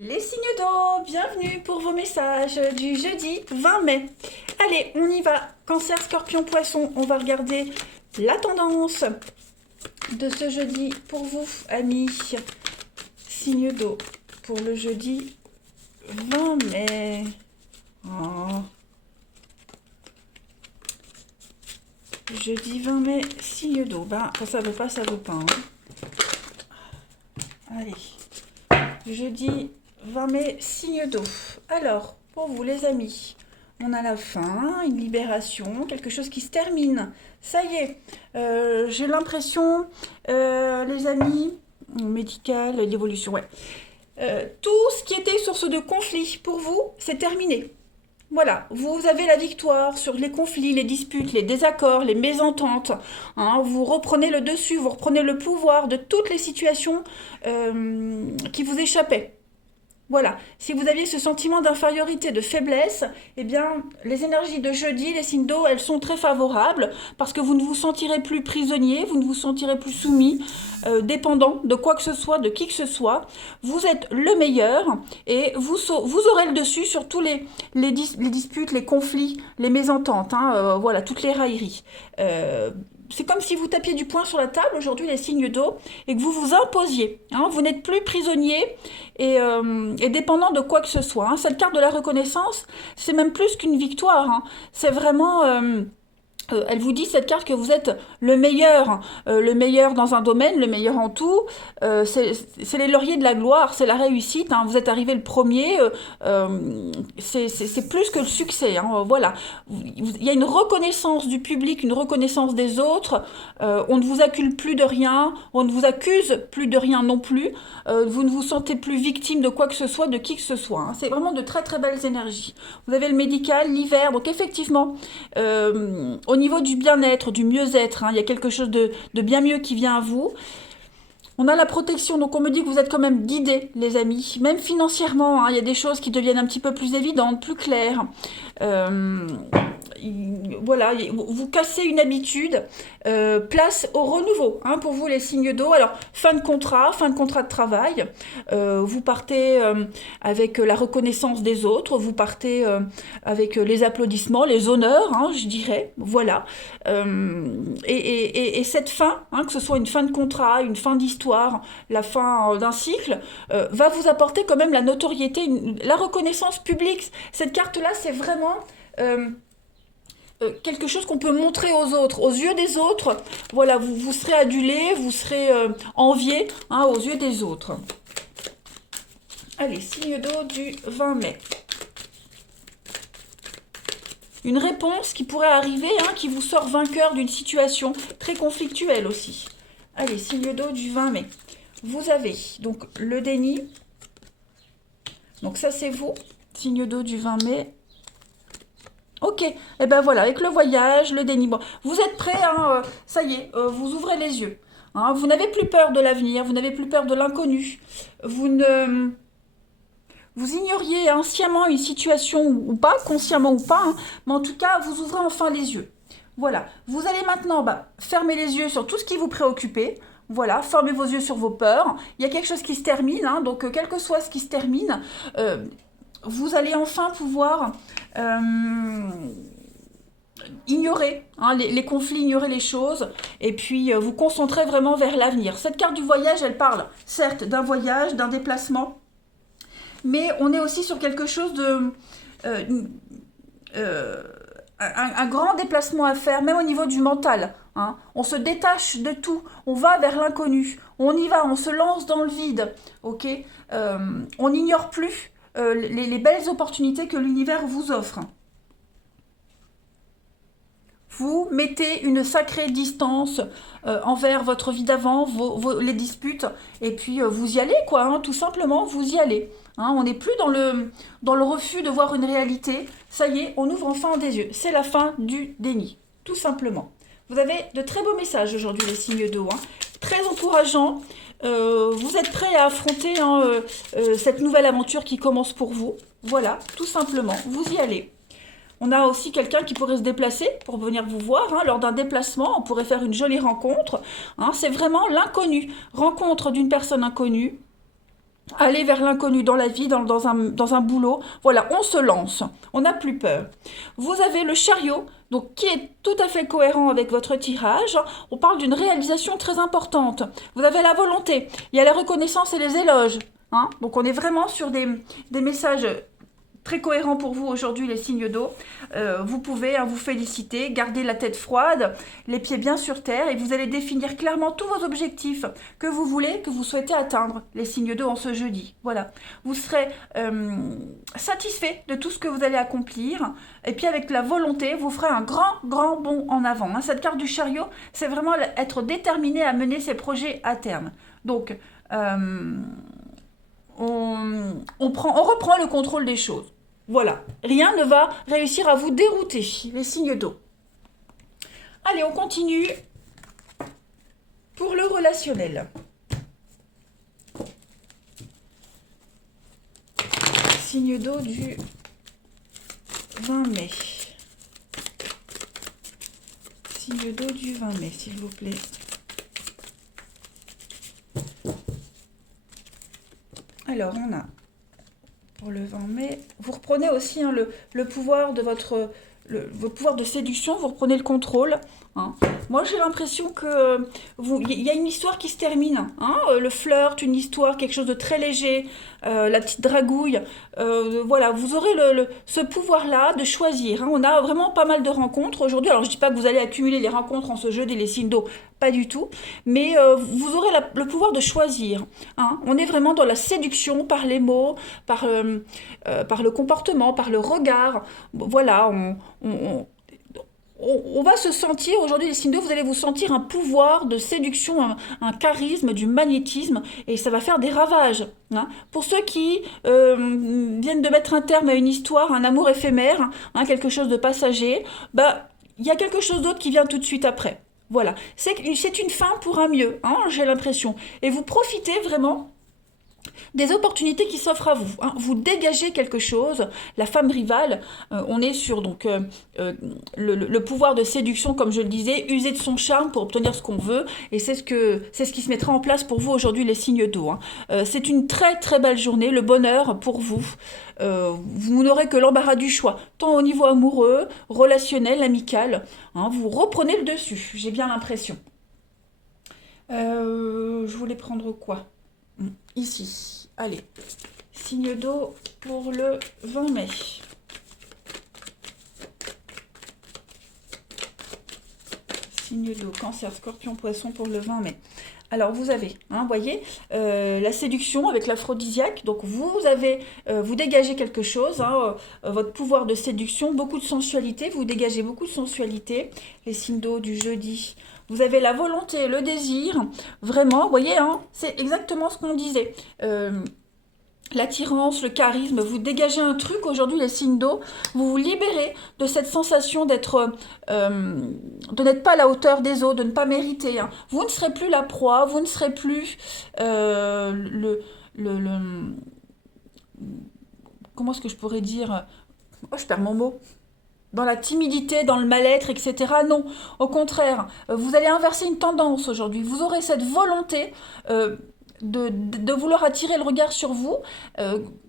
Les signes d'eau, bienvenue pour vos messages du jeudi 20 mai. Allez, on y va. Cancer, scorpion, poisson, on va regarder la tendance de ce jeudi pour vous, amis. Signes d'eau pour le jeudi 20 mai. Oh. Jeudi 20 mai, signe d'eau. Ben, quand ça veut pas, ça veut pas. Allez. Jeudi 20 mai, signe d'eau. Alors, pour vous les amis, on a la fin, une libération, quelque chose qui se termine. Ça y est, j'ai l'impression, les amis, médical, l'évolution, ouais. Tout ce qui était source de conflit pour vous, c'est terminé. Voilà, vous avez la victoire sur les conflits, les disputes, les désaccords, les mésententes. Hein, vous reprenez le dessus, vous reprenez le pouvoir de toutes les situations qui vous échappaient. Voilà, si vous aviez ce sentiment d'infériorité, de faiblesse, eh bien, les énergies de jeudi, les signes d'eau, elles sont très favorables parce que vous ne vous sentirez plus prisonnier, vous ne vous sentirez plus soumis, dépendant de quoi que ce soit, de qui que ce soit. Vous êtes le meilleur et vous aurez le dessus sur tous les disputes, les conflits, les mésententes, hein, voilà, toutes les railleries. C'est comme si vous tapiez du poing sur la table aujourd'hui, les signes d'eau, et que vous vous imposiez. Hein, vous n'êtes plus prisonnier et dépendant de quoi que ce soit. Hein. Cette carte de la reconnaissance, c'est même plus qu'une victoire. Hein. C'est vraiment... elle vous dit, cette carte, que vous êtes le meilleur dans un domaine, le meilleur en tout. C'est les lauriers de la gloire, c'est la réussite. Hein. Vous êtes arrivé le premier, c'est plus que le succès. Hein. Voilà. Il y a une reconnaissance du public, une reconnaissance des autres. On ne vous accuse plus de rien, on ne vous accuse plus de rien non plus. Vous ne vous sentez plus victime de quoi que ce soit, de qui que ce soit. Hein. C'est vraiment de très très belles énergies. Vous avez le médical, l'hiver, donc effectivement... au niveau du bien-être, du mieux-être, hein, il y a quelque chose de bien mieux qui vient à vous. On a la protection, donc on me dit que vous êtes quand même guidés, les amis. Même financièrement, hein, il y a des choses qui deviennent un petit peu plus évidentes, plus claires. Euh, voilà, vous cassez une habitude, place au renouveau, hein, pour vous les signes d'eau. Alors, fin de contrat de travail, vous partez avec la reconnaissance des autres, vous partez avec les applaudissements, les honneurs, hein, je dirais, voilà. Et cette fin, hein, que ce soit une fin de contrat, une fin d'histoire, la fin d'un cycle, va vous apporter quand même la notoriété, la reconnaissance publique. Cette carte-là, c'est vraiment... quelque chose qu'on peut montrer aux autres, aux yeux des autres. Voilà, vous serez adulé, vous serez envié, hein, aux yeux des autres. Allez, signe d'eau du 20 mai. Une réponse qui pourrait arriver, hein, qui vous sort vainqueur d'une situation très conflictuelle aussi. Allez, signe d'eau du 20 mai. Vous avez donc le déni. Donc ça, c'est vous. Signe d'eau du 20 mai. Ok, et ben voilà, avec le voyage, le déni. Bon, vous êtes prêts, hein, ça y est, vous ouvrez les yeux. Hein, vous n'avez plus peur de l'avenir, vous n'avez plus peur de l'inconnu. Vous ignoriez, hein, sciemment une situation ou pas, consciemment ou pas, hein, mais en tout cas, vous ouvrez enfin les yeux. Voilà, vous allez maintenant fermer les yeux sur tout ce qui vous préoccupait. Voilà, fermez vos yeux sur vos peurs. Il y a quelque chose qui se termine, hein, donc quel que soit ce qui se termine, vous allez enfin pouvoir ignorer, hein, les conflits, ignorer les choses, et puis vous concentrer vraiment vers l'avenir. Cette carte du voyage, elle parle certes d'un voyage, d'un déplacement, mais on est aussi sur quelque chose de... un grand déplacement à faire, même au niveau du mental. Hein. On se détache de tout, on va vers l'inconnu, on y va, on se lance dans le vide. Ok, on n'ignore plus les belles opportunités que l'univers vous offre. Vous mettez une sacrée distance envers votre vie d'avant, les disputes, et puis vous y allez, quoi, hein, tout simplement, vous y allez. Hein, on n'est plus dans le refus de voir une réalité. Ça y est, on ouvre enfin des yeux. C'est la fin du déni, tout simplement. Vous avez de très beaux messages aujourd'hui, les signes d'eau. Hein. Très encourageants. Vous êtes prêts à affronter, hein, cette nouvelle aventure qui commence pour vous. Voilà, tout simplement, vous y allez. On a aussi quelqu'un qui pourrait se déplacer pour venir vous voir. Hein. Lors d'un déplacement, on pourrait faire une jolie rencontre. Hein. C'est vraiment l'inconnu. Rencontre d'une personne inconnue. aller vers l'inconnu dans la vie, dans un boulot. Voilà, on se lance, on n'a plus peur. Vous avez le chariot, donc qui est tout à fait cohérent avec votre tirage. On parle d'une réalisation très importante. Vous avez la volonté, il y a la reconnaissance et les éloges. Hein, donc on est vraiment sur des messages très cohérent pour vous aujourd'hui, les signes d'eau. Vous pouvez vous féliciter, garder la tête froide, les pieds bien sur terre, et vous allez définir clairement tous vos objectifs que vous voulez, que vous souhaitez atteindre, les signes d'eau en ce jeudi. Voilà. Vous serez satisfait de tout ce que vous allez accomplir, et puis avec la volonté, vous ferez un grand bond en avant. Hein. Cette carte du chariot, c'est vraiment être déterminé à mener ses projets à terme. Donc, on reprend le contrôle des choses. Voilà, rien ne va réussir à vous dérouter, les signes d'eau. Allez, on continue pour le relationnel. Signe d'eau du 20 mai. Signe d'eau du 20 mai, s'il vous plaît. Alors, on a, pour le 20 mai, vous reprenez aussi hein, le pouvoir de votre pouvoir de séduction, vous reprenez le contrôle. Hein. Moi, j'ai l'impression que il y a une histoire qui se termine. Hein, le flirt, une histoire, quelque chose de très léger, la petite dragouille. Voilà, vous aurez ce pouvoir-là de choisir. Hein. On a vraiment pas mal de rencontres aujourd'hui. Alors, je ne dis pas que vous allez accumuler les rencontres en ce jeudi, les signes d'eau, pas du tout. Mais vous aurez le pouvoir de choisir. Hein. On est vraiment dans la séduction par les mots, par le comportement, par le regard. Voilà, on va se sentir, aujourd'hui les signes d'eau, vous allez vous sentir un pouvoir de séduction, un charisme, du magnétisme, et ça va faire des ravages. Hein. Pour ceux qui viennent de mettre un terme à une histoire, un amour éphémère, hein, quelque chose de passager, bah, il y a quelque chose d'autre qui vient tout de suite après. Voilà, c'est une fin pour un mieux, hein, j'ai l'impression. Et vous profitez vraiment des opportunités qui s'offrent à vous. Hein. Vous dégagez quelque chose. La femme rivale, on est sur donc le pouvoir de séduction, comme je le disais, user de son charme pour obtenir ce qu'on veut. Et c'est ce qui se mettra en place pour vous aujourd'hui, les signes d'eau. Hein. C'est une très très belle journée, le bonheur pour vous. Vous n'aurez que l'embarras du choix, tant au niveau amoureux, relationnel, amical. Hein. Vous reprenez le dessus, j'ai bien l'impression. Je voulais prendre quoi ? Ici, allez, signe d'eau pour le 20 mai. Signe d'eau, cancer, scorpion, poisson pour le 20 mai. Alors vous avez, hein, voyez, la séduction avec l'aphrodisiaque. Donc vous dégagez quelque chose, hein, votre pouvoir de séduction, beaucoup de sensualité. Vous dégagez beaucoup de sensualité. Les signes d'eau du jeudi. Vous avez la volonté, le désir. Vraiment, vous voyez, hein, c'est exactement ce qu'on disait. L'attirance, le charisme, vous dégagez un truc aujourd'hui, les signes d'eau, vous vous libérez de cette sensation de n'être pas à la hauteur des autres, de ne pas mériter. Hein. Vous ne serez plus la proie, vous ne serez plus comment est-ce que je pourrais dire? Oh, je perds mon mot. Dans la timidité, dans le mal-être, etc. Non, au contraire, vous allez inverser une tendance aujourd'hui. Vous aurez cette volonté de vouloir attirer le regard sur vous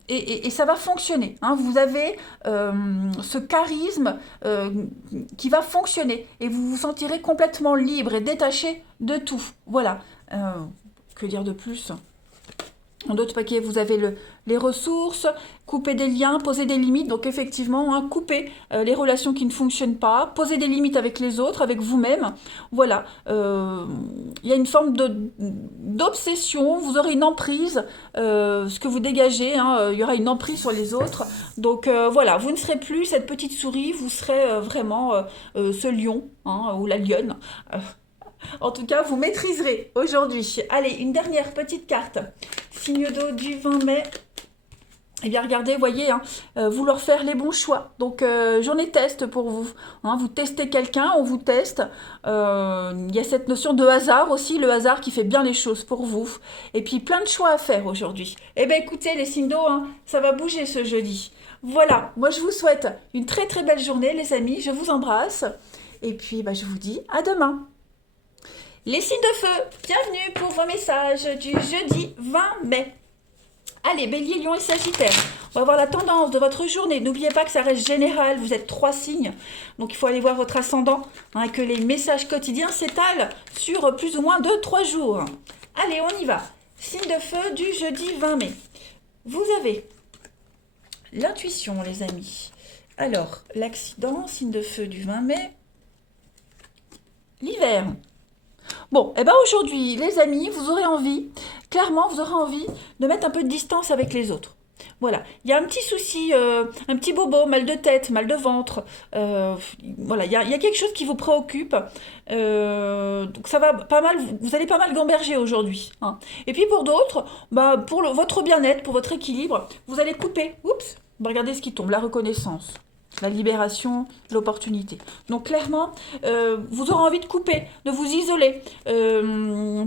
et ça va fonctionner. Hein. Vous avez ce charisme qui va fonctionner et vous vous sentirez complètement libre et détaché de tout. Voilà. Que dire de plus ? En d'autres paquets, vous avez les ressources, couper des liens, poser des limites. Donc effectivement, hein, couper les relations qui ne fonctionnent pas, poser des limites avec les autres, avec vous-même. Voilà. Il y a une forme d'obsession, vous aurez une emprise, ce que vous dégagez, hein, il y aura une emprise sur les autres. Donc voilà, vous ne serez plus cette petite souris, vous serez vraiment ce lion, hein, ou la lionne. En tout cas, vous maîtriserez aujourd'hui. Allez, une dernière petite carte. Signe d'eau du 20 mai. Eh bien, regardez, voyez, hein, vouloir faire les bons choix. Donc, journée test pour vous. Hein, vous testez quelqu'un, on vous teste. Il y a cette notion de hasard aussi, le hasard qui fait bien les choses pour vous. Et puis, plein de choix à faire aujourd'hui. Eh bien, écoutez, les signes d'eau, hein, ça va bouger ce jeudi. Voilà, moi, je vous souhaite une très, très belle journée, les amis. Je vous embrasse. Et puis, bah, je vous dis à demain. Les signes de feu, bienvenue pour vos messages du jeudi 20 mai. Allez, Bélier, Lion et Sagittaire. On va voir la tendance de votre journée. N'oubliez pas que ça reste général. Vous êtes 3 signes. Donc, il faut aller voir votre ascendant. Et que les messages quotidiens s'étalent sur plus ou moins 2-3 jours. Allez, on y va. Signe de feu du jeudi 20 mai. Vous avez l'intuition, les amis. Alors, l'accident, signe de feu du 20 mai. L'hiver. Bon, et bien aujourd'hui, les amis, vous aurez envie, clairement, vous aurez envie de mettre un peu de distance avec les autres. Voilà, il y a un petit souci, un petit bobo, mal de tête, mal de ventre. Voilà, il y a quelque chose qui vous préoccupe. Donc ça va pas mal, vous allez pas mal gamberger aujourd'hui. Hein. Et puis pour d'autres, bah, pour votre bien-être, pour votre équilibre, vous allez couper. Oups, bah, regardez ce qui tombe, la reconnaissance. La libération, l'opportunité. Donc clairement, vous aurez envie de couper, de vous isoler.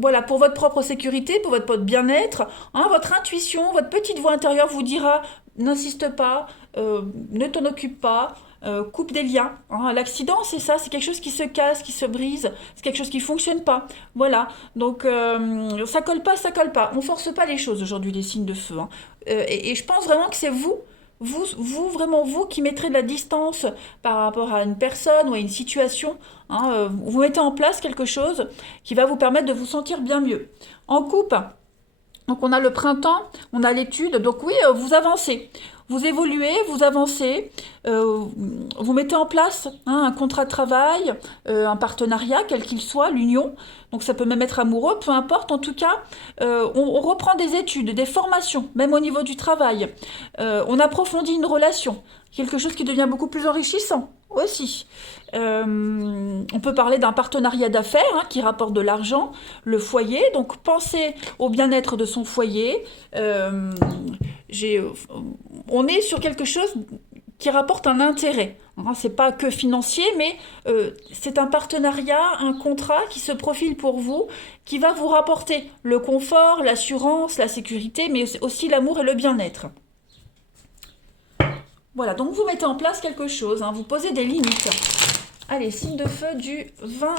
Voilà, pour votre propre sécurité, pour votre bien-être. Hein, votre intuition, votre petite voix intérieure vous dira, n'insiste pas, ne t'en occupe pas. Coupe des liens. Hein. L'accident, c'est ça, c'est quelque chose qui se casse, qui se brise, c'est quelque chose qui fonctionne pas. Voilà, donc ça colle pas, ça colle pas. On force pas les choses aujourd'hui, les signes de feu. Hein. Et je pense vraiment que c'est vraiment vous qui mettrez de la distance par rapport à une personne ou à une situation. Hein, vous mettez en place quelque chose qui va vous permettre de vous sentir bien mieux. En couple, donc on a le printemps, on a l'étude, donc oui, vous avancez. Vous évoluez, vous avancez, vous mettez en place un contrat de travail, un partenariat, quel qu'il soit, l'union. Donc ça peut même être amoureux, peu importe. En tout cas, on reprend des études, des formations, même au niveau du travail. On approfondit une relation, quelque chose qui devient beaucoup plus enrichissant aussi. On peut parler d'un partenariat d'affaires qui rapporte de l'argent, le foyer. Donc pensez au bien-être de son foyer. On est sur quelque chose qui rapporte un intérêt. Hein, c'est pas que financier, mais c'est un partenariat, un contrat qui se profile pour vous, qui va vous rapporter le confort, l'assurance, la sécurité, mais aussi l'amour et le bien-être. Voilà, donc vous mettez en place quelque chose, vous posez des limites. Allez, signe de feu du 20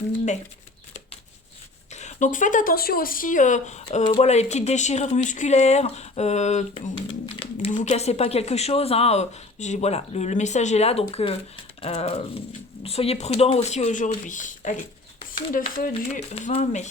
mai. Donc faites attention aussi, voilà, les petites déchirures musculaires, ne vous cassez pas quelque chose, voilà, le message est là, donc soyez prudents aussi aujourd'hui. Allez, signe de feu du 20 mai.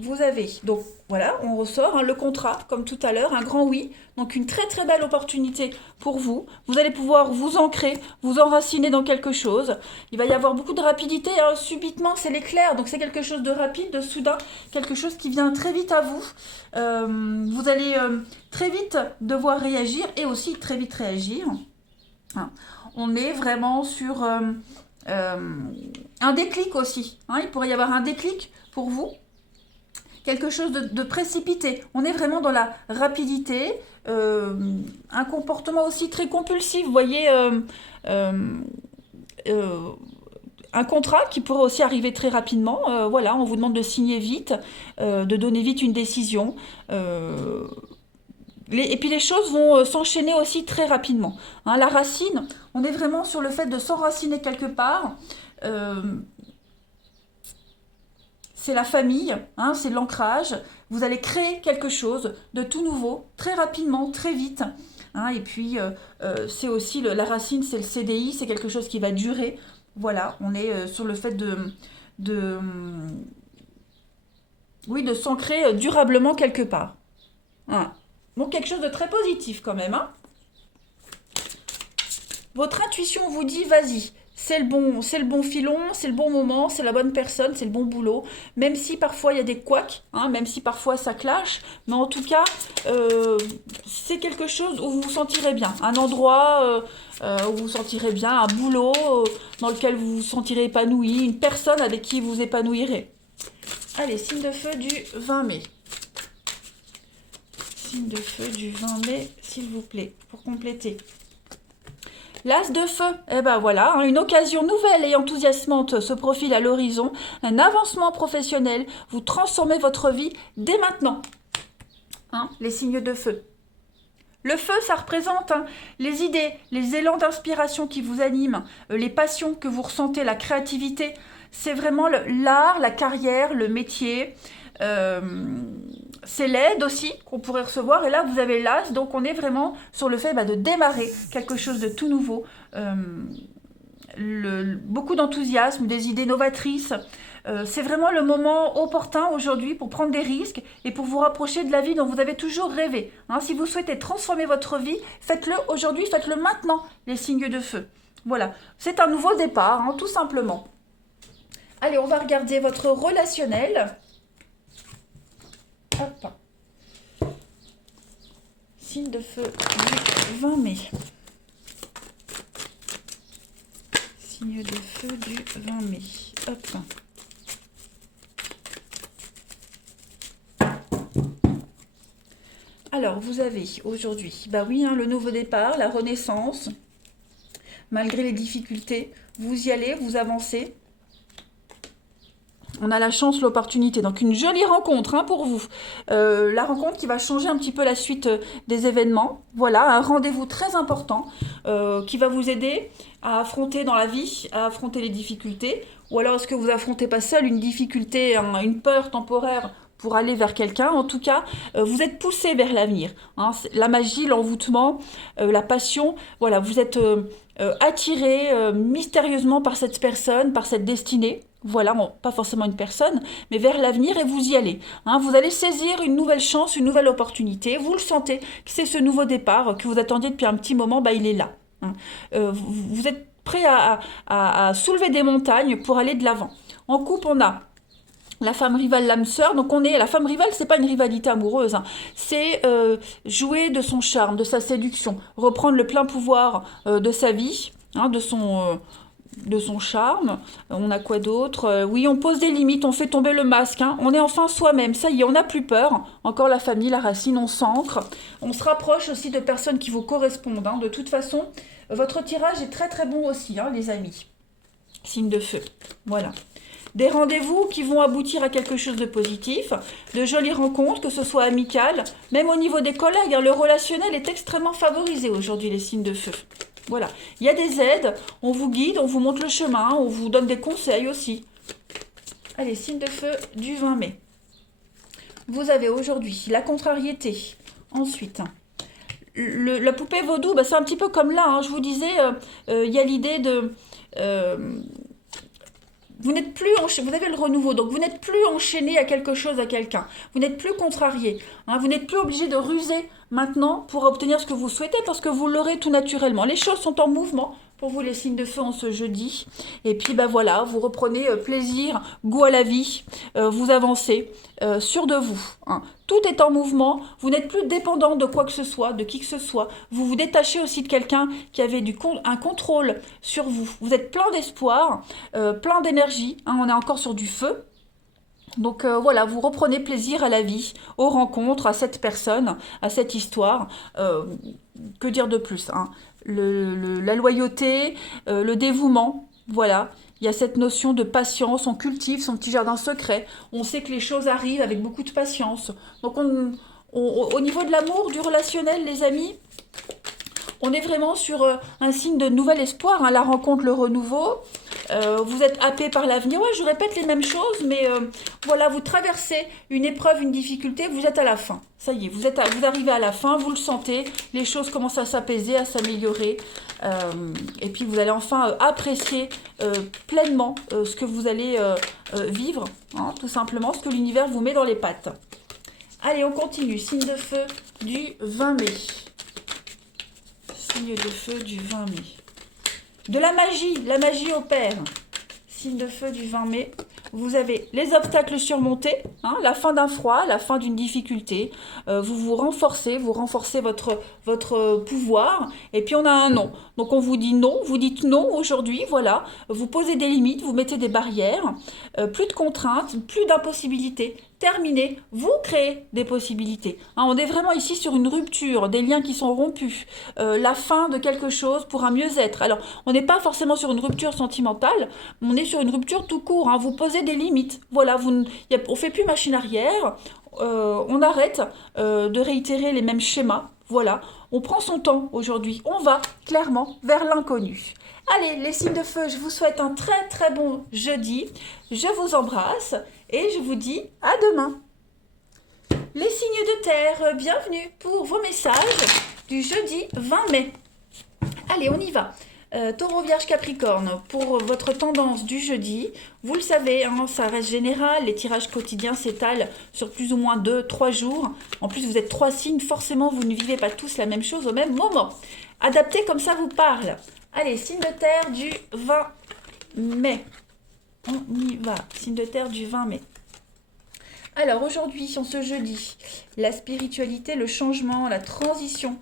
Vous avez, donc voilà, on ressort le contrat, comme tout à l'heure, un grand oui. Donc une très très belle opportunité pour vous. Vous allez pouvoir vous ancrer, vous enraciner dans quelque chose. Il va y avoir beaucoup de rapidité. Subitement, c'est l'éclair, donc c'est quelque chose de rapide, de soudain, quelque chose qui vient très vite à vous. Vous allez très vite devoir réagir et aussi très vite réagir. On est vraiment sur un déclic aussi. Il pourrait y avoir un déclic pour vous. Quelque chose de précipité. On est vraiment dans la rapidité, un comportement aussi très compulsif. Vous voyez, un contrat qui pourrait aussi arriver très rapidement. Voilà, on vous demande de signer vite, de donner vite une décision. Et puis les choses vont s'enchaîner aussi très rapidement. La racine, on est vraiment sur le fait de s'enraciner quelque part. C'est la famille, c'est l'ancrage. Vous allez créer quelque chose de tout nouveau, très rapidement, très vite. Et puis, c'est aussi la racine, c'est le CDI, c'est quelque chose qui va durer. Voilà, on est sur le fait de s'ancrer durablement quelque part. Donc, quelque chose de très positif quand même. Votre intuition vous dit, vas-y. C'est le bon filon, c'est le bon moment, c'est la bonne personne, c'est le bon boulot. Même si parfois il y a des couacs, même si parfois ça clash, mais en tout cas, c'est quelque chose où vous vous sentirez bien. Un endroit où vous vous sentirez bien, un boulot dans lequel vous vous sentirez épanoui, une personne avec qui vous épanouirez. Allez, signe de feu du 20 mai. Signe de feu du 20 mai, s'il vous plaît, pour compléter. L'as de feu, voilà, une occasion nouvelle et enthousiasmante se profile à l'horizon, un avancement professionnel, vous transformez votre vie dès maintenant. Les signes de feu. Le feu, ça représente les idées, les élans d'inspiration qui vous animent, les passions que vous ressentez, la créativité. C'est vraiment l'art, la carrière, le métier. c'est l'aide aussi qu'on pourrait recevoir. Et là, vous avez l'as, donc on est vraiment sur le fait de démarrer quelque chose de tout nouveau. Beaucoup d'enthousiasme, des idées novatrices. C'est vraiment le moment opportun aujourd'hui pour prendre des risques et pour vous rapprocher de la vie dont vous avez toujours rêvé. Hein, si vous souhaitez transformer votre vie, faites-le aujourd'hui, faites-le maintenant, les signes de feu. Voilà, c'est un nouveau départ, hein, tout simplement. Allez, on va regarder votre relationnel. Hop. Signe de feu du 20 mai. Signe de feu du 20 mai. Hop. Alors, vous avez aujourd'hui, bah oui, hein, le nouveau départ, la renaissance. Malgré les difficultés, vous y allez, vous avancez. On a la chance, l'opportunité. Donc, une jolie rencontre hein, pour vous. La rencontre qui va changer un petit peu la suite des événements. Voilà, un rendez-vous très important qui va vous aider à affronter dans la vie, à affronter les difficultés. Ou alors, est-ce que vous affrontez pas seul une difficulté, une peur temporaire pour aller vers quelqu'un? En tout cas, vous êtes poussé vers l'avenir. Hein. La magie, l'envoûtement, la passion. Voilà, vous êtes attiré mystérieusement par cette personne, par cette destinée. Voilà, pas forcément une personne, mais vers l'avenir et vous y allez. Hein, vous allez saisir une nouvelle chance, une nouvelle opportunité. Vous le sentez, que c'est ce nouveau départ que vous attendiez depuis un petit moment, bah, il est là. Hein. Vous êtes prêt à soulever des montagnes pour aller de l'avant. En couple, on a la femme rivale, l'âme sœur. Donc la femme rivale, c'est pas une rivalité amoureuse. Hein. C'est jouer de son charme, de sa séduction, reprendre le plein pouvoir de sa vie, hein, de son charme. On a quoi d'autre? Oui, on pose des limites, on fait tomber le masque. Hein. On est enfin soi-même. Ça y est, on n'a plus peur. Encore la famille, la racine, on s'ancre. On se rapproche aussi de personnes qui vous correspondent. Hein. De toute façon, votre tirage est très très bon aussi, hein, les amis. Signe de feu. Voilà. Des rendez-vous qui vont aboutir à quelque chose de positif, de jolies rencontres, que ce soit amicales, même au niveau des collègues. Hein, le relationnel est extrêmement favorisé aujourd'hui, les signes de feu. Voilà, il y a des aides, on vous guide, on vous montre le chemin, on vous donne des conseils aussi. Allez, signe de feu du 20 mai. Vous avez aujourd'hui la contrariété. Ensuite, la poupée vaudou, bah, c'est un petit peu comme là, hein, je vous disais, il y a l'idée de... vous n'êtes plus vous avez le renouveau, donc vous n'êtes plus enchaîné à quelque chose, à quelqu'un. Vous n'êtes plus contrarié. Hein, vous n'êtes plus obligé de ruser maintenant pour obtenir ce que vous souhaitez parce que vous l'aurez tout naturellement. Les choses sont en mouvement pour vous, les signes de feu, en ce jeudi. Et puis, bah voilà, vous reprenez plaisir, goût à la vie, vous avancez, sûr de vous. Hein. Tout est en mouvement, vous n'êtes plus dépendant de quoi que ce soit, de qui que ce soit. Vous vous détachez aussi de quelqu'un qui avait un contrôle sur vous. Vous êtes plein d'espoir, plein d'énergie. Hein, on est encore sur du feu. Donc voilà, vous reprenez plaisir à la vie, aux rencontres, à cette personne, à cette histoire. Que dire de plus hein. La loyauté, le dévouement, voilà. Il y a cette notion de patience, on cultive son petit jardin secret. On sait que les choses arrivent avec beaucoup de patience. Donc au niveau de l'amour, du relationnel, les amis, on est vraiment sur un signe de nouvel espoir, hein, la rencontre, le renouveau. Vous êtes happé par l'avenir. Ouais, je répète les mêmes choses, mais voilà, vous traversez une épreuve, une difficulté, vous êtes à la fin. Ça y est, vous arrivez à la fin, vous le sentez, les choses commencent à s'apaiser, à s'améliorer. Et puis vous allez enfin apprécier pleinement ce que vous allez vivre, hein, tout simplement, ce que l'univers vous met dans les pattes. Allez, on continue. Signe de feu du 20 mai. Signe de feu du 20 mai. De la magie opère. Signe de feu du 20 mai. Vous avez les obstacles surmontés, hein, la fin d'un froid, la fin d'une difficulté. Vous renforcez votre pouvoir. Et puis on a un non. Donc on vous dit non, vous dites non aujourd'hui, voilà. Vous posez des limites, vous mettez des barrières. Plus de contraintes, plus d'impossibilités. Terminé, vous créez des possibilités. Hein, on est vraiment ici sur une rupture, des liens qui sont rompus, la fin de quelque chose pour un mieux-être. Alors, on n'est pas forcément sur une rupture sentimentale, on est sur une rupture tout court. Hein, vous posez des limites. Voilà, on ne fait plus machine arrière, on arrête de réitérer les mêmes schémas. Voilà, on prend son temps aujourd'hui, on va clairement vers l'inconnu. Allez, les signes de feu, je vous souhaite un très très bon jeudi. Je vous embrasse et je vous dis à demain. Les signes de terre, bienvenue pour vos messages du jeudi 20 mai. Allez, on y va. Taureau, Vierge, Capricorne, pour votre tendance du jeudi, vous le savez, hein, ça reste général, les tirages quotidiens s'étalent sur plus ou moins 2-3 jours. En plus, vous êtes 3 signes, forcément, vous ne vivez pas tous la même chose au même moment. Adaptez comme ça vous parle. Allez, signe de terre du 20 mai. On y va, signe de terre du 20 mai. Alors, aujourd'hui, en ce jeudi, la spiritualité, le changement, la transition.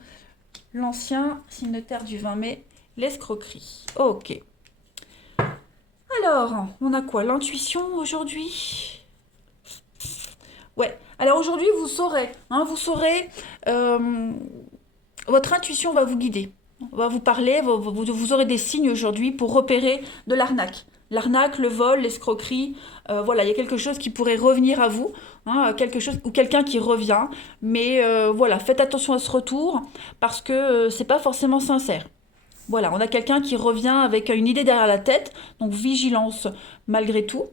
L'ancien, signe de terre du 20 mai. L'escroquerie. Ok. Alors, on a quoi? L'intuition aujourd'hui? Ouais. Alors aujourd'hui, vous saurez. Votre intuition va vous guider. Va vous parler. Vous aurez des signes aujourd'hui pour repérer de l'arnaque. L'arnaque, le vol, l'escroquerie. Voilà, il y a quelque chose qui pourrait revenir à vous. Quelque chose ou quelqu'un qui revient. Mais voilà, faites attention à ce retour parce que c'est pas forcément sincère. Voilà, on a quelqu'un qui revient avec une idée derrière la tête, donc vigilance malgré tout.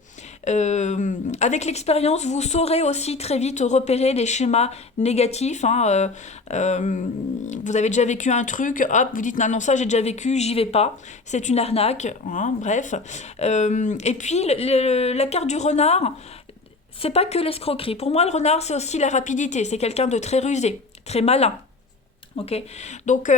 Avec l'expérience, vous saurez aussi très vite repérer les schémas négatifs. Vous avez déjà vécu un truc, hop, vous dites non, non, ça j'ai déjà vécu, j'y vais pas. C'est une arnaque, bref. Et puis la carte du renard, c'est pas que l'escroquerie. Pour moi, le renard, c'est aussi la rapidité. C'est quelqu'un de très rusé, très malin. Ok, donc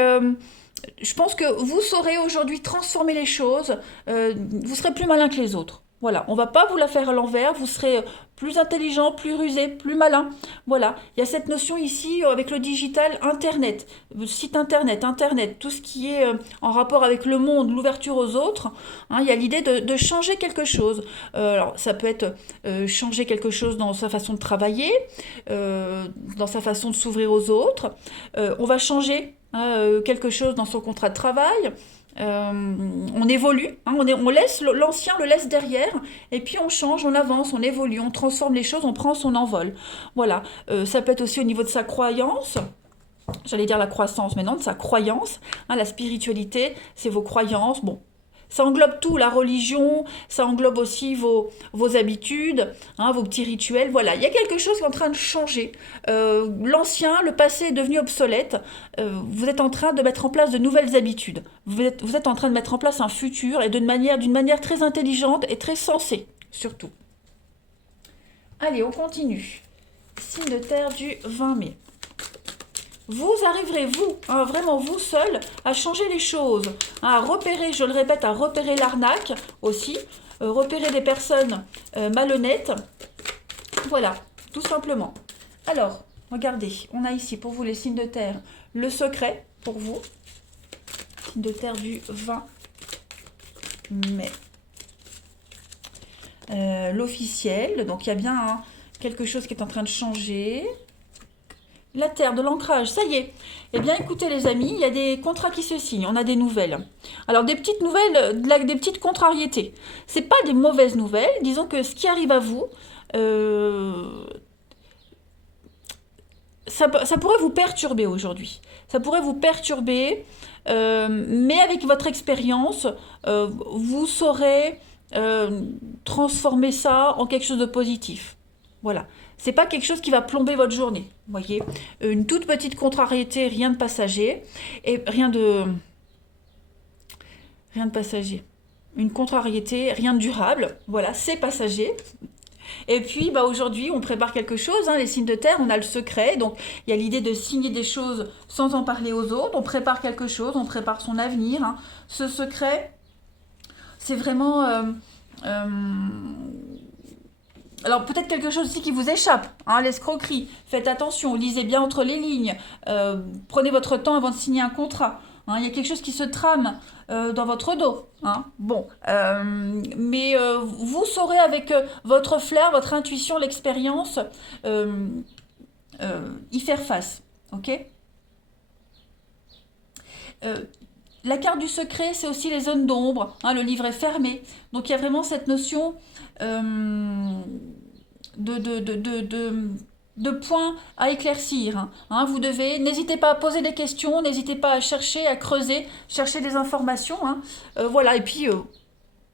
je pense que vous saurez aujourd'hui transformer les choses. Vous serez plus malin que les autres. Voilà, on va pas vous la faire à l'envers. Vous serez plus intelligent, plus rusé, plus malin. Voilà, il y a cette notion ici avec le digital, Internet, site Internet, tout ce qui est en rapport avec le monde, l'ouverture aux autres. Il y a l'idée de changer quelque chose. Alors, ça peut être changer quelque chose dans sa façon de travailler, dans sa façon de s'ouvrir aux autres. On va changer quelque chose dans son contrat de travail. On évolue, on laisse l'ancien, le laisse derrière, et puis on change, on avance, on évolue, on transforme les choses, on prend son envol. Voilà, ça peut être aussi au niveau de sa croyance. J'allais dire la croissance, mais non, de sa croyance. La spiritualité, c'est vos croyances. Bon, ça englobe tout, la religion, ça englobe aussi vos habitudes, vos petits rituels. Voilà, il y a quelque chose qui est en train de changer. L'ancien, le passé est devenu obsolète. Vous êtes en train de mettre en place de nouvelles habitudes. Vous êtes en train de mettre en place un futur et d'une manière très intelligente et très sensée, surtout. Allez, on continue. Signe de terre du 20 mai. Vous arriverez, vraiment vous seul, à changer les choses, à repérer, je le répète, à repérer l'arnaque aussi, repérer des personnes malhonnêtes. Voilà, tout simplement. Alors, regardez, on a ici pour vous les signes de terre, le secret pour vous, signe de terre du 20 mai. L'officiel, donc il y a bien quelque chose qui est en train de changer. La terre, de l'ancrage, ça y est. Eh bien, écoutez les amis, il y a des contrats qui se signent, on a des nouvelles. Alors, des petites nouvelles, des petites contrariétés. C'est pas des mauvaises nouvelles, disons que ce qui arrive à vous, ça pourrait vous perturber aujourd'hui. Ça pourrait vous perturber, mais avec votre expérience, vous saurez transformer ça en quelque chose de positif. Voilà. C'est pas quelque chose qui va plomber votre journée. Vous voyez, une toute petite contrariété, rien de passager. Et rien de passager. Une contrariété, rien de durable. Voilà, c'est passager. Et puis aujourd'hui, on prépare quelque chose. Les signes de terre, on a le secret. Donc, il y a l'idée de signer des choses sans en parler aux autres. On prépare quelque chose, on prépare son avenir. Ce secret, c'est vraiment... alors peut-être quelque chose aussi qui vous échappe, l'escroquerie. Faites attention, lisez bien entre les lignes. Prenez votre temps avant de signer un contrat. Il y a quelque chose qui se trame dans votre dos. Bon, mais vous saurez avec votre flair, votre intuition, l'expérience, y faire face. Ok ? La carte du secret, c'est aussi les zones d'ombre. Le livre est fermé. Donc il y a vraiment cette notion de points à éclaircir. Vous devez, n'hésitez pas à poser des questions, n'hésitez pas à chercher, à creuser, chercher des informations. Voilà, et puis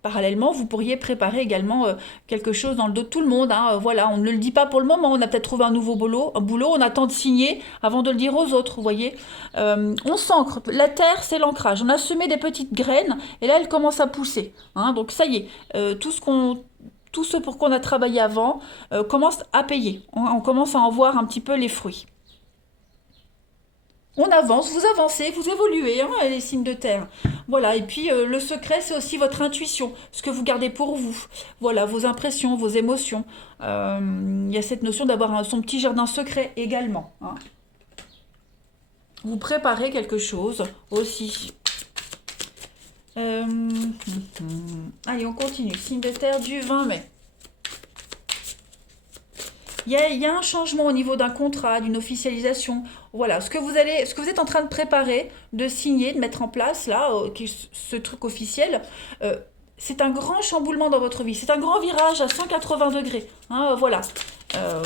Parallèlement, vous pourriez préparer également quelque chose dans le dos de tout le monde, hein. Voilà, on ne le dit pas pour le moment. On a peut-être trouvé un nouveau boulot. On attend de signer avant de le dire aux autres, vous voyez. On s'ancre. La terre, c'est l'ancrage. On a semé des petites graines et là, elles commencent à pousser, hein. Donc ça y est, tout ce pour quoi on a travaillé avant commence à payer. On commence à en voir un petit peu les fruits. On avance, vous avancez, vous évoluez, hein, les signes de terre. Voilà, et puis le secret, c'est aussi votre intuition, ce que vous gardez pour vous. Voilà, vos impressions, vos émotions. Il y a cette notion d'avoir son petit jardin secret également, hein. Vous préparez quelque chose aussi. Allez, on continue. Signe de terre du 20 mai. Il y a un changement au niveau d'un contrat, d'une officialisation. Voilà, ce que vous êtes en train de préparer, de signer, de mettre en place, là, ce truc officiel, c'est un grand chamboulement dans votre vie. C'est un grand virage à 180 degrés, hein, voilà. Euh,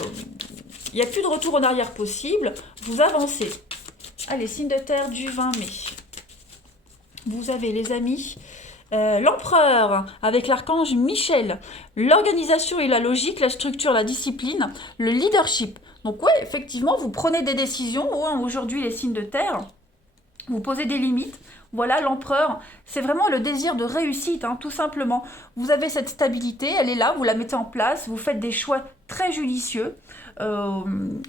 Il n'y a plus de retour en arrière possible. Vous avancez. Allez, signe de terre du 20 mai. Vous avez, les amis, l'empereur avec l'archange Michel, l'organisation et la logique, la structure, la discipline, le leadership. Donc ouais, effectivement, vous prenez des décisions, hein, aujourd'hui les signes de terre, vous posez des limites. Voilà, l'empereur, c'est vraiment le désir de réussite, hein, tout simplement. Vous avez cette stabilité, elle est là, vous la mettez en place, vous faites des choix très judicieux.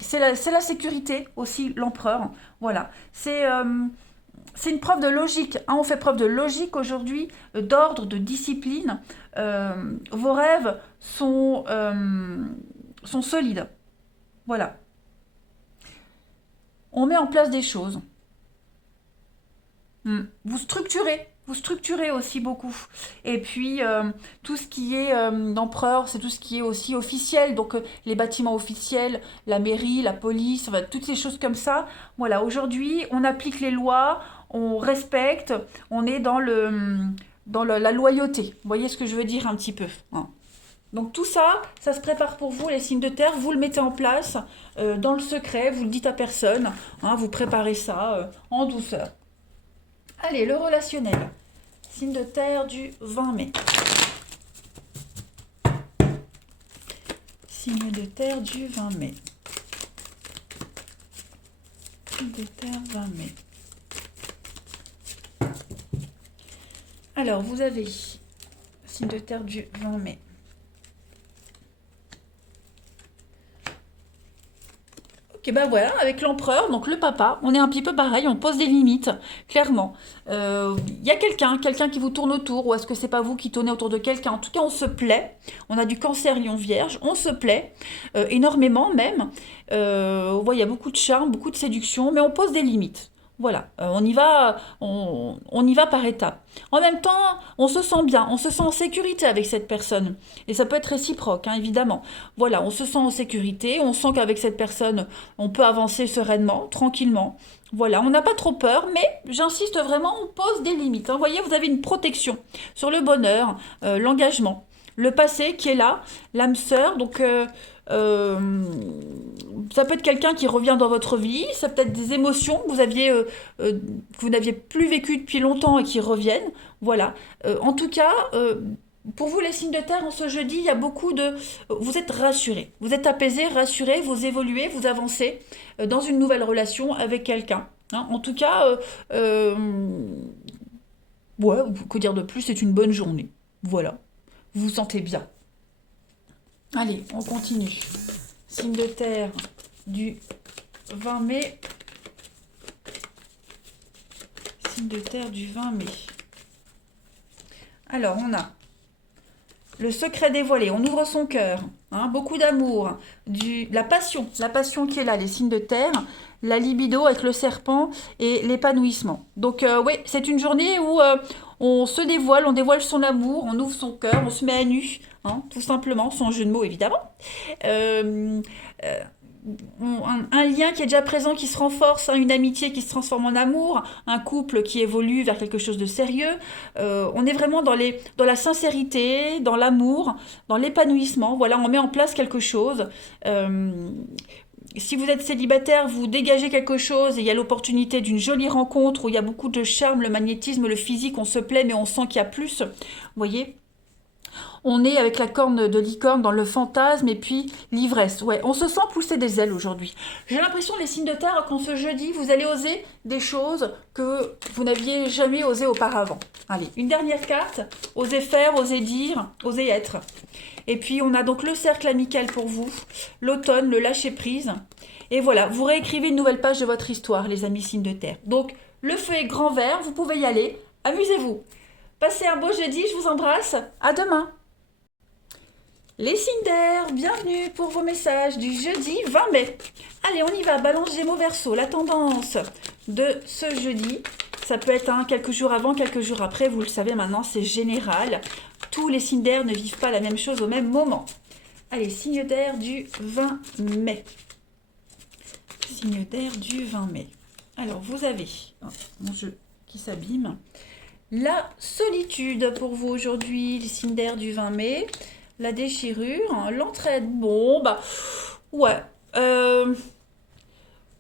C'est la sécurité aussi, l'empereur. Voilà, c'est une preuve de logique, hein. On fait preuve de logique aujourd'hui, d'ordre, de discipline. Vos rêves sont solides. Voilà. On met en place des choses. Vous structurez aussi beaucoup. Et puis, tout ce qui est d'empereur, c'est tout ce qui est aussi officiel. Donc, les bâtiments officiels, la mairie, la police, enfin, toutes ces choses comme ça. Voilà, aujourd'hui, on applique les lois, on respecte, on est dans la loyauté. Vous voyez ce que je veux dire un petit peu, hein. Donc tout ça, ça se prépare pour vous, les signes de terre, vous le mettez en place dans le secret, vous le dites à personne, hein, vous préparez ça en douceur. Allez, le relationnel. Signe de terre du 20 mai. Signe de terre du 20 mai. Signe de terre 20 mai. Alors, vous avez signe de terre du 20 mai. Ok, ben voilà, avec l'empereur, donc le papa, on est un petit peu pareil, on pose des limites, clairement. Il y a quelqu'un qui vous tourne autour, ou est-ce que c'est pas vous qui tournez autour de quelqu'un? En tout cas, on se plaît. On a du cancer lion vierge, on se plaît, énormément même. Il y a beaucoup de charme, beaucoup de séduction, mais on pose des limites. Voilà, on y va par étapes. En même temps, on se sent bien, on se sent en sécurité avec cette personne. Et ça peut être réciproque, hein, évidemment. Voilà, on se sent en sécurité, on sent qu'avec cette personne, on peut avancer sereinement, tranquillement. Voilà, on n'a pas trop peur, mais j'insiste vraiment, on pose des limites, hein. Vous voyez, vous avez une protection sur le bonheur, l'engagement, le passé qui est là, l'âme sœur, donc euh, ça peut être quelqu'un qui revient dans votre vie, ça peut être des émotions que vous n'aviez plus vécues depuis longtemps et qui reviennent. Voilà. En tout cas, pour vous les signes de terre, en ce jeudi, il y a beaucoup de... Vous êtes rassurés, vous êtes apaisés, rassurés, vous évoluez, vous avancez dans une nouvelle relation avec quelqu'un, hein. En tout cas, ouais, que dire de plus, c'est une bonne journée. Voilà. Vous vous sentez bien. Allez, on continue. Signe de terre du 20 mai. Signe de terre du 20 mai. Alors, on a le secret dévoilé. On ouvre son cœur, hein, beaucoup d'amour, la passion qui est là, les signes de terre, la libido avec le serpent et l'épanouissement. Donc, oui, c'est une journée où on se dévoile, on dévoile son amour, on ouvre son cœur, on se met à nu, hein, tout simplement, sans jeu de mots évidemment. Euh, euh, un lien qui est déjà présent, qui se renforce, hein, une amitié qui se transforme en amour, un couple qui évolue vers quelque chose de sérieux. On est vraiment dans la sincérité, dans l'amour, dans l'épanouissement. Voilà, on met en place quelque chose. Si vous êtes célibataire, vous dégagez quelque chose et il y a l'opportunité d'une jolie rencontre où il y a beaucoup de charme, le magnétisme, le physique, on se plaît mais on sent qu'il y a plus. Vous voyez ? On est avec la corne de licorne dans le fantasme et puis l'ivresse. Ouais, on se sent pousser des ailes aujourd'hui. J'ai l'impression, les signes de terre, qu'en ce jeudi, vous allez oser des choses que vous n'aviez jamais osé auparavant. Allez, une dernière carte. Oser faire, oser dire, oser être. Et puis, on a donc le cercle amical pour vous, l'automne, le lâcher-prise. Et voilà, vous réécrivez une nouvelle page de votre histoire, les amis signes de terre. Donc, le feu est grand vert, vous pouvez y aller. Amusez-vous. Passez un beau jeudi, je vous embrasse. À demain. Les signes d'air, bienvenue pour vos messages du jeudi 20 mai. Allez, on y va, balance Gémeaux Verseau. La tendance de ce jeudi, ça peut être quelques jours avant, quelques jours après, vous le savez maintenant, c'est général. Tous les signes d'air ne vivent pas la même chose au même moment. Allez, signe d'air du 20 mai. Signe d'air du 20 mai. Alors, vous avez mon jeu qui s'abîme. La solitude pour vous aujourd'hui, les signes d'air du 20 mai. La déchirure, l'entraide. Bon, bah, ouais.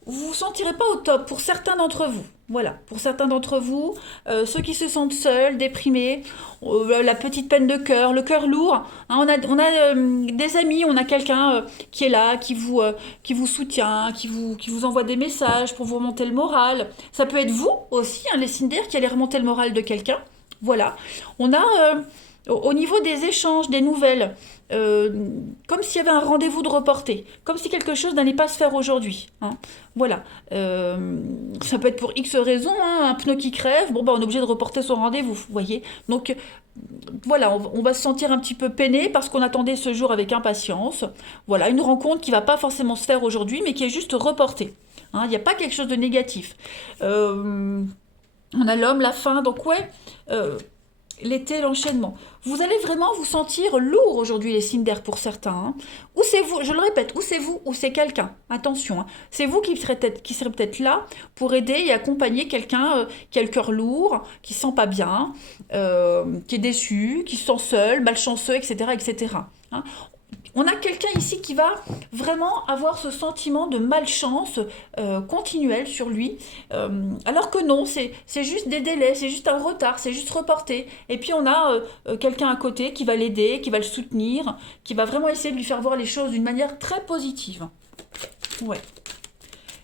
Vous vous sentirez pas au top pour certains d'entre vous. Voilà, pour certains d'entre vous, ceux qui se sentent seuls, déprimés, la petite peine de cœur, le cœur lourd. Hein, on a des amis, on a quelqu'un qui est là, qui vous soutient, qui vous envoie des messages pour vous remonter le moral. Ça peut être vous aussi, les signes d'air, qui allez remonter le moral de quelqu'un. Voilà. On a au niveau des échanges, des nouvelles, comme s'il y avait un rendez-vous de reporté, comme si quelque chose n'allait pas se faire aujourd'hui. Hein. Voilà. Ça peut être pour X raisons, un pneu qui crève, bon, bah, on est obligé de reporter son rendez-vous, vous voyez. Donc, voilà, on va se sentir un petit peu peiné parce qu'on attendait ce jour avec impatience. Voilà, une rencontre qui ne va pas forcément se faire aujourd'hui, mais qui est juste reportée. Hein, il n'y a pas quelque chose de négatif. On a l'homme, la fin, donc ouais... l'été, l'enchaînement. Vous allez vraiment vous sentir lourd aujourd'hui, les signes d'air pour certains. Hein. Ou c'est vous, je le répète, ou c'est vous, ou c'est quelqu'un. Attention, hein. C'est vous qui serez peut-être là pour aider et accompagner quelqu'un qui a le cœur lourd, qui se sent pas bien, qui est déçu, qui se sent seul, malchanceux, etc. etc. Hein. On a quelqu'un ici qui va vraiment avoir ce sentiment de malchance continuelle sur lui, alors que non, c'est juste des délais, c'est juste un retard, c'est juste reporté. Et puis on a quelqu'un à côté qui va l'aider, qui va le soutenir, qui va vraiment essayer de lui faire voir les choses d'une manière très positive. Ouais.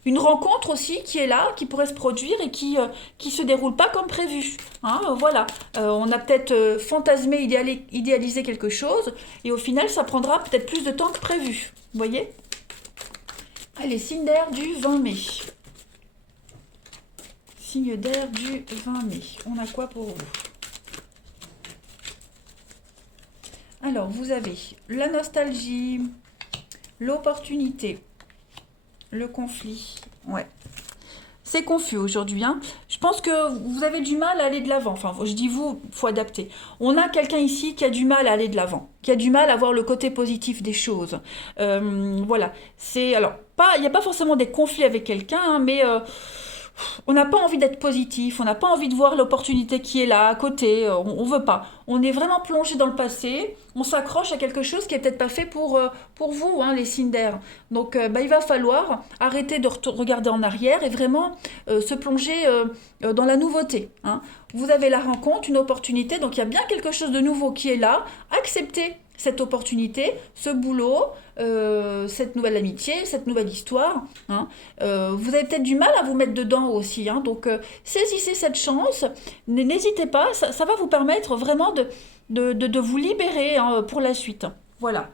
Une rencontre aussi qui est là, qui pourrait se produire et qui se déroule pas comme prévu. Hein, voilà, on a peut-être fantasmé, idéalisé quelque chose, et au final, ça prendra peut-être plus de temps que prévu. Vous voyez? Allez, signe d'air du 20 mai. Signe d'air du 20 mai. On a quoi pour vous? Alors, vous avez la nostalgie, l'opportunité, le conflit. Ouais. C'est confus aujourd'hui. Hein. Je pense que vous avez du mal à aller de l'avant. Enfin, je dis vous, il faut adapter. On a quelqu'un ici qui a du mal à aller de l'avant, qui a du mal à voir le côté positif des choses. Voilà. Alors, il n'y a pas forcément des conflits avec quelqu'un, hein, mais on n'a pas envie d'être positif, on n'a pas envie de voir l'opportunité qui est là, à côté, on veut pas. On est vraiment plongé dans le passé, on s'accroche à quelque chose qui n'est peut-être pas fait pour vous, hein, les signes d'air. Donc il va falloir arrêter de regarder en arrière et vraiment se plonger dans la nouveauté. Hein. Vous avez la rencontre, une opportunité, donc il y a bien quelque chose de nouveau qui est là, acceptez cette opportunité, ce boulot, cette nouvelle amitié, cette nouvelle histoire. Hein. Vous avez peut-être du mal à vous mettre dedans aussi. Hein. Donc, saisissez cette chance. N'hésitez pas. Ça va vous permettre vraiment de vous libérer hein, pour la suite. Voilà.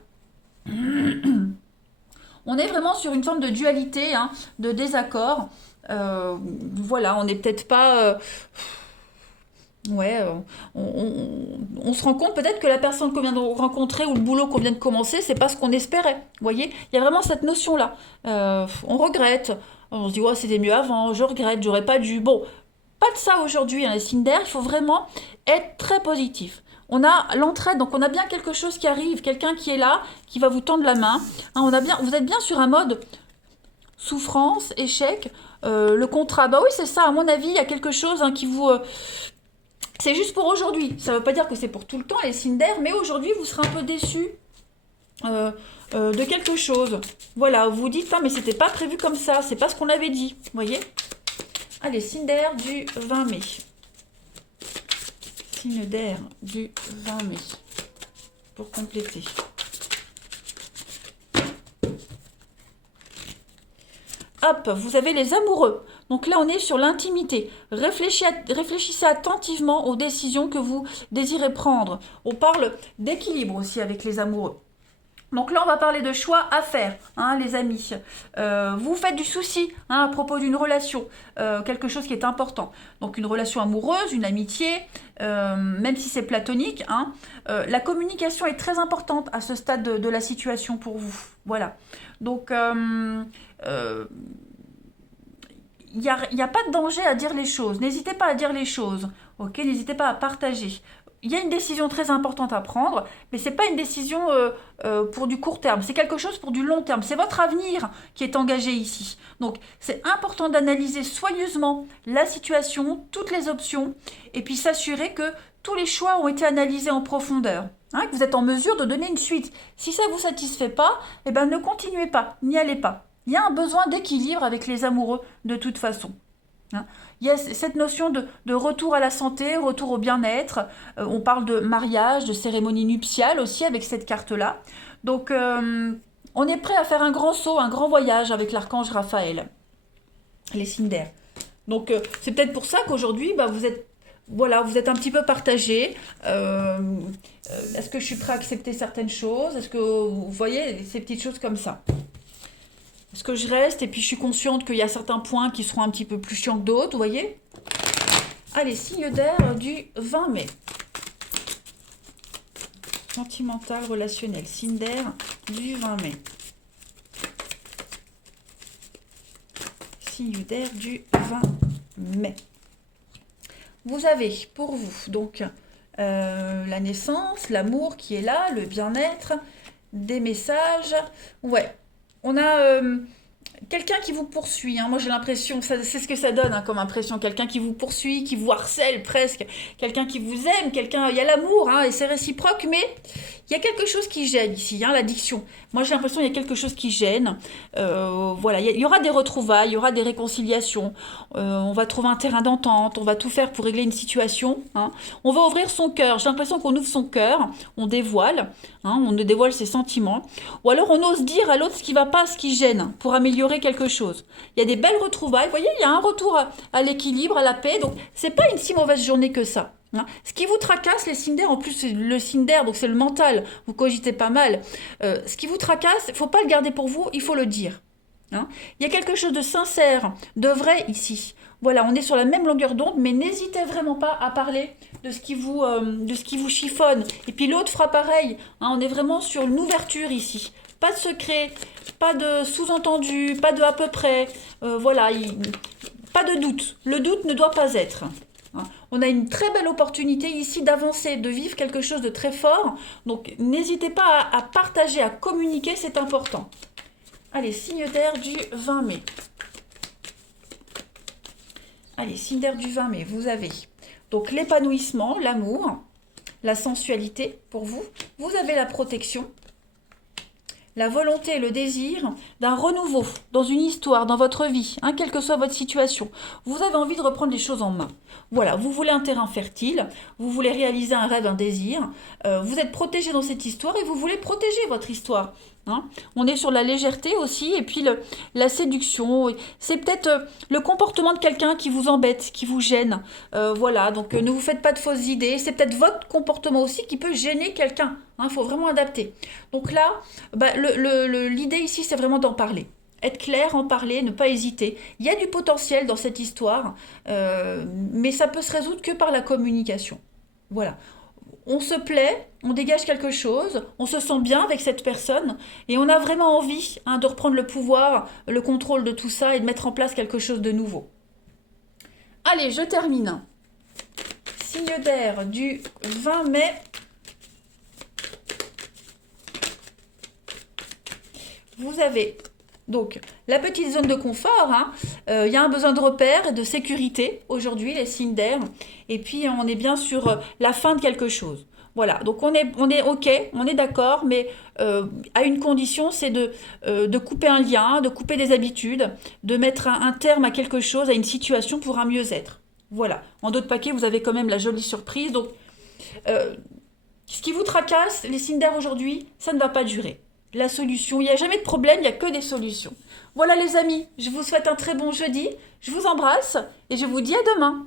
On est vraiment sur une forme de dualité, hein, de désaccord. Voilà, on n'est peut-être pas... Ouais, on se rend compte peut-être que la personne qu'on vient de rencontrer ou le boulot qu'on vient de commencer, c'est pas ce qu'on espérait. Vous voyez, il y a vraiment cette notion-là. On regrette, on se dit, ouais, c'était mieux avant, je regrette, j'aurais pas dû. Bon, pas de ça aujourd'hui, hein, les signes d'air, il faut vraiment être très positif. On a l'entraide, donc on a bien quelque chose qui arrive, quelqu'un qui est là, qui va vous tendre la main. Hein, vous êtes bien sur un mode souffrance, échec, le contrat. Bah oui, c'est ça, à mon avis, il y a quelque chose hein, qui vous... c'est juste pour aujourd'hui. Ça ne veut pas dire que c'est pour tout le temps, les signes d'air, mais aujourd'hui, vous serez un peu déçus de quelque chose. Voilà, vous vous dites, ah, mais c'était pas prévu comme ça, c'est pas ce qu'on avait dit. Vous voyez? Allez, signe d'air du 20 mai. Signe d'air du 20 mai. pour compléter. Hop, vous avez les amoureux. Donc là, on est sur l'intimité. Réfléchissez attentivement aux décisions que vous désirez prendre. On parle d'équilibre aussi avec les amoureux. Donc là, on va parler de choix à faire, hein, les amis. Vous faites du souci, hein, à propos d'une relation, quelque chose qui est important. Donc une relation amoureuse, une amitié, même si c'est platonique, hein, la communication est très importante à ce stade de la situation pour vous. Voilà. Donc, il n'y a pas de danger à dire les choses. N'hésitez pas à dire les choses. Ok, n'hésitez pas à partager. Il y a une décision très importante à prendre, mais ce n'est pas une décision pour du court terme. C'est quelque chose pour du long terme. C'est votre avenir qui est engagé ici. Donc, c'est important d'analyser soigneusement la situation, toutes les options, et puis s'assurer que tous les choix ont été analysés en profondeur. Hein, que vous êtes en mesure de donner une suite. Si ça ne vous satisfait pas, eh ben, ne continuez pas, n'y allez pas. Il y a un besoin d'équilibre avec les amoureux de toute façon. Hein. Il y a cette notion de retour à la santé, retour au bien-être. On parle de mariage, de cérémonie nuptiale aussi avec cette carte-là. Donc, on est prêt à faire un grand saut, un grand voyage avec l'archange Raphaël, les signes d'air. Donc, c'est peut-être pour ça qu'aujourd'hui, bah, vous êtes un petit peu partagé. Est-ce que je suis prêt à accepter certaines choses? Est-ce que vous voyez ces petites choses comme ça? Est-ce que je reste et puis je suis consciente qu'il y a certains points qui seront un petit peu plus chiants que d'autres, vous voyez? Allez, signe d'air du 20 mai. Sentimental, relationnel. Signe d'air du 20 mai. Signe d'air du 20 mai. Vous avez pour vous donc la naissance, l'amour qui est là, le bien-être, des messages. Ouais. On a quelqu'un qui vous poursuit. Hein. Moi, j'ai l'impression, c'est ce que ça donne hein, comme impression. Quelqu'un qui vous poursuit, qui vous harcèle presque. Quelqu'un qui vous aime. Il y a l'amour hein, et c'est réciproque, mais il y a quelque chose qui gêne ici, hein, l'addiction. Moi, j'ai l'impression qu'il y a quelque chose qui gêne. Voilà, il y aura des retrouvailles, il y aura des réconciliations. On va trouver un terrain d'entente. On va tout faire pour régler une situation. Hein. On va ouvrir son cœur. J'ai l'impression qu'on ouvre son cœur, on dévoile. Hein, on dévoile ses sentiments. Ou alors, on ose dire à l'autre ce qui ne va pas, ce qui gêne, pour améliorer quelque chose. Il y a des belles retrouvailles. Vous voyez, il y a un retour à l'équilibre, à la paix. Donc, c'est pas une si mauvaise journée que ça. Hein. Ce qui vous tracasse, les signes d'air, en plus c'est le signe d'air, donc c'est le mental, vous cogitez pas mal. Ce qui vous tracasse, il ne faut pas le garder pour vous, il faut le dire. Hein. Il y a quelque chose de sincère, de vrai ici. Voilà, on est sur la même longueur d'onde, mais n'hésitez vraiment pas à parler de ce qui vous chiffonne. Et puis l'autre fera pareil. Hein, on est vraiment sur une ouverture ici. Pas de secret, pas de sous-entendu, pas de à peu près. Voilà, pas de doute. Le doute ne doit pas être. Hein. On a une très belle opportunité ici d'avancer, de vivre quelque chose de très fort. Donc n'hésitez pas à partager, à communiquer, c'est important. Allez, signe d'air du 20 mai. Allez, signe d'air du 20 mai, vous avez donc l'épanouissement, l'amour, la sensualité pour vous. Vous avez la protection, la volonté et le désir d'un renouveau dans une histoire, dans votre vie, hein, quelle que soit votre situation. Vous avez envie de reprendre les choses en main. Voilà, vous voulez un terrain fertile, vous voulez réaliser un rêve, un désir, vous êtes protégé dans cette histoire et vous voulez protéger votre histoire. Hein. On est sur la légèreté aussi et puis la séduction. C'est peut-être le comportement de quelqu'un qui vous embête, qui vous gêne. Voilà, donc ne vous faites pas de fausses idées. C'est peut-être votre comportement aussi qui peut gêner quelqu'un. Il faut vraiment adapter. Donc là, bah, l'idée ici, c'est vraiment d'en parler. Être clair, en parler, ne pas hésiter. Il y a du potentiel dans cette histoire, mais ça peut se résoudre que par la communication. Voilà. On se plaît, on dégage quelque chose, on se sent bien avec cette personne et on a vraiment envie de reprendre le pouvoir, le contrôle de tout ça et de mettre en place quelque chose de nouveau. Allez, je termine. Signe d'air du 20 mai. Vous avez donc la petite zone de confort. Il y a un besoin de repère et de sécurité aujourd'hui, les signes d'air. Et puis, on est bien sur la fin de quelque chose. Voilà, donc on est OK, on est d'accord, mais à une condition, c'est de couper un lien, de couper des habitudes, de mettre un terme à quelque chose, à une situation pour un mieux-être. Voilà, en d'autres paquets, vous avez quand même la jolie surprise. Donc, Ce qui vous tracasse, les signes d'air aujourd'hui, ça ne va pas durer. La solution, il n'y a jamais de problème, il n'y a que des solutions. Voilà les amis, je vous souhaite un très bon jeudi, je vous embrasse et je vous dis à demain.